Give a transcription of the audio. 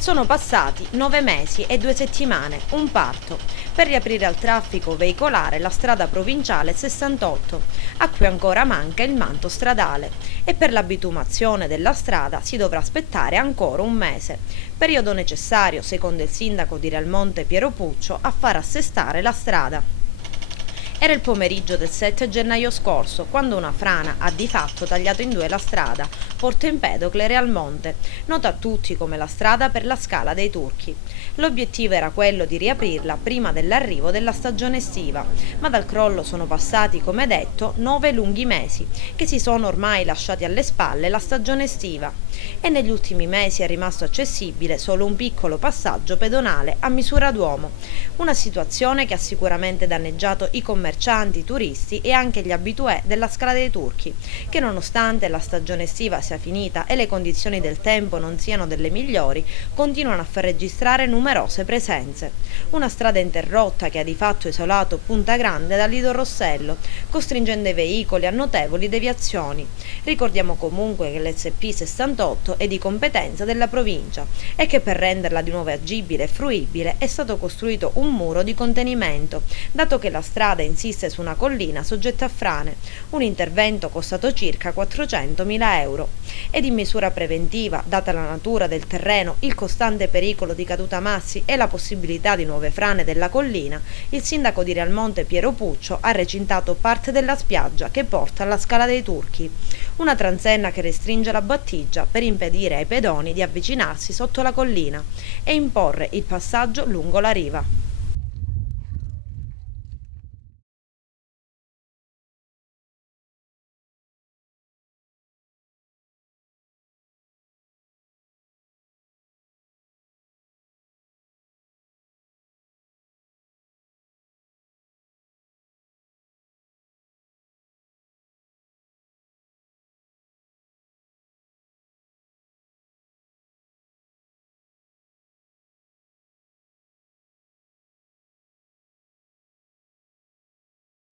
Sono passati 9 mesi e 2 settimane, un parto, per riaprire al traffico veicolare la strada provinciale 68, a cui ancora manca il manto stradale, e per l'abitumazione della strada si dovrà aspettare ancora un mese, periodo necessario, secondo il sindaco di Realmonte Piero Puccio, a far assestare la strada. Era il pomeriggio del 7 gennaio scorso, quando una frana ha di fatto tagliato in due la strada Porto Empedocle Realmonte, nota a tutti come la strada per la Scala dei Turchi. L'obiettivo era quello di riaprirla prima dell'arrivo della stagione estiva, ma dal crollo sono passati, come detto, 9 lunghi mesi, che si sono ormai lasciati alle spalle la stagione estiva. E negli ultimi mesi è rimasto accessibile solo un piccolo passaggio pedonale a misura d'uomo, una situazione che ha sicuramente danneggiato i commercianti, i turisti e anche gli abitué della Scala dei Turchi, che nonostante la stagione estiva sia finita e le condizioni del tempo non siano delle migliori, continuano a far registrare numerose presenze. Una strada interrotta che ha di fatto isolato Punta Grande da Lido Rossello, costringendo i veicoli a notevoli deviazioni. Ricordiamo comunque che l'SP68 è di competenza della provincia e che per renderla di nuovo agibile e fruibile è stato costruito un muro di contenimento, dato che la strada insiste su una collina soggetta a frane, un intervento costato circa 400.000 euro. Ed in misura preventiva, data la natura del terreno, il costante pericolo di caduta massi e la possibilità di nuove frane della collina, il sindaco di Realmonte Piero Puccio ha recintato parte della spiaggia che porta alla Scala dei Turchi, una transenna che restringe la battigia per impedire ai pedoni di avvicinarsi sotto la collina e imporre il passaggio lungo la riva.